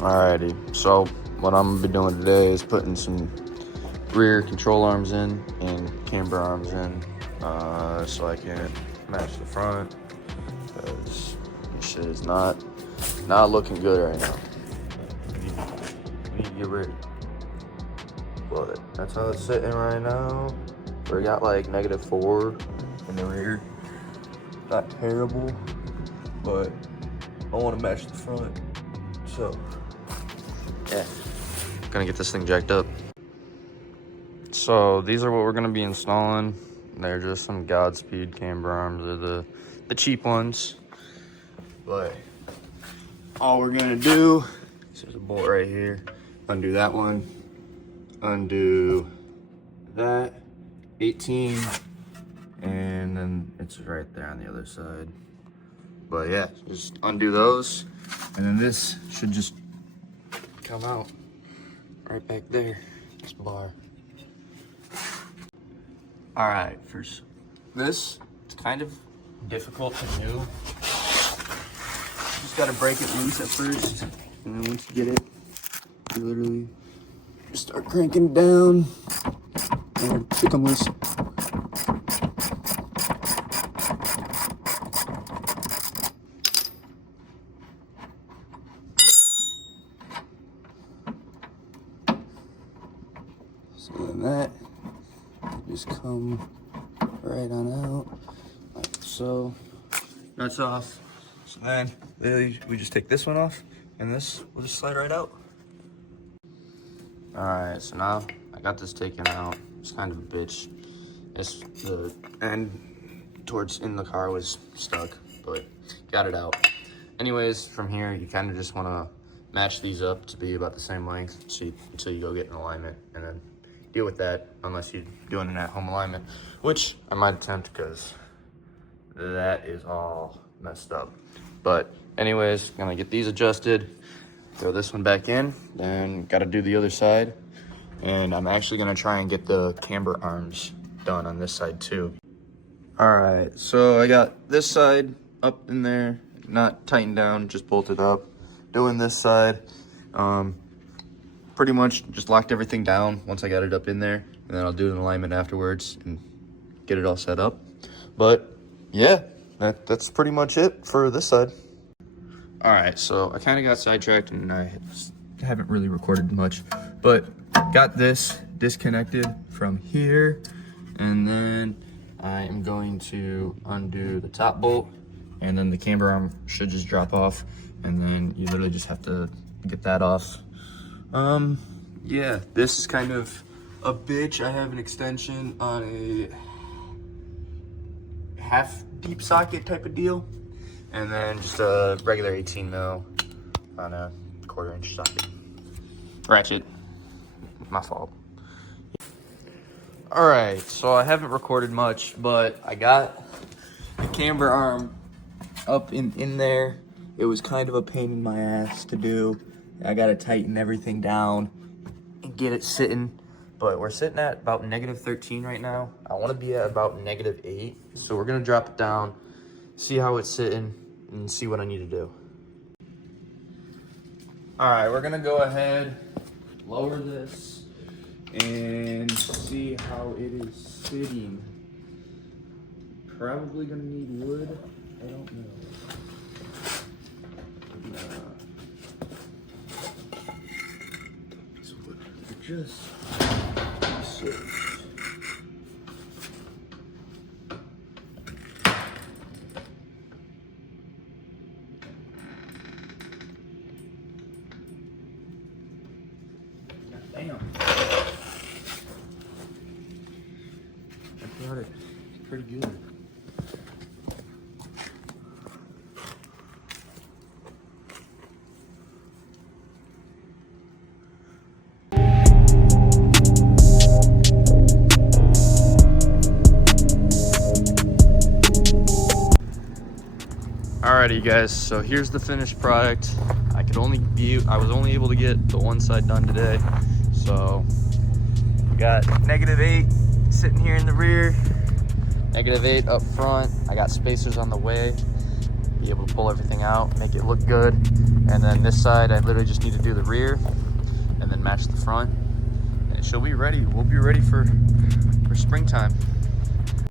Alrighty, so what I'm gonna be doing today is putting some rear control arms in and camber arms in, so I can match the front, because this shit is not looking good right now. We need to get ready. But that's how it's sitting right now. We got like -4 in the rear. Not terrible, but I want to match the front, so yeah, gonna get this thing jacked up. So these are what we're gonna be installing. They're just some Godspeed camber arms. They're the cheap ones, but all we're gonna do is there's a bolt right here. Undo that one, undo that 18, and then it's right there on the other side. But yeah, just undo those, and then this should just come out right back there, this bar. All right, first, this, it's kind of difficult to do. Just gotta break it loose at first, and then once you get it, you literally start cranking down and kick them loose. So then that just come right on out, like so. That's off. So then we just take this one off, and this will just slide right out. All right, so now I got this taken out. It's kind of a bitch. It's the end towards in the car was stuck, but got it out. Anyways, from here you kind of just want to match these up to be about the same length until you go get an alignment, and then deal with that unless you're doing an at-home alignment, which I might attempt because that is all messed up. But anyways, gonna get these adjusted, throw this one back in, then gotta do the other side, and I'm actually gonna try and get the camber arms done on this side too. All right, so I got this side up in there, not tightened down, just bolted up. Doing this side, pretty much just locked everything down once I got it up in there, and then I'll do an alignment afterwards and get it all set up. But yeah, that's pretty much it for this side. All right, so I kind of got sidetracked and I haven't really recorded much, but got this disconnected from here, and then I am going to undo the top bolt, and then the camber arm should just drop off, and then you literally just have to get that off. Yeah, this is kind of a bitch. I have an extension on a half deep socket type of deal, and then just a regular 18 mil on a 1/4 inch socket. Ratchet, my fault. All right, so I haven't recorded much, but I got the camber arm up in there. It was kind of a pain in my ass to do. I gotta tighten everything down and get it sitting, but we're sitting at about -13 right now. I wanna be at about -8, so we're gonna drop it down, see how it's sitting, and see what I need to do. All right, we're gonna go ahead, lower this, and see how it is sitting. Probably gonna need wood, I don't know. Just sit. Damn. I got it pretty good. Alrighty guys, so here's the finished product. I was only able to get the one side done today. So we got -8 sitting here in the rear, -8 up front. I got spacers on the way, be able to pull everything out, make it look good. And then this side, I literally just need to do the rear and then match the front. And she'll be ready. We'll be ready for springtime.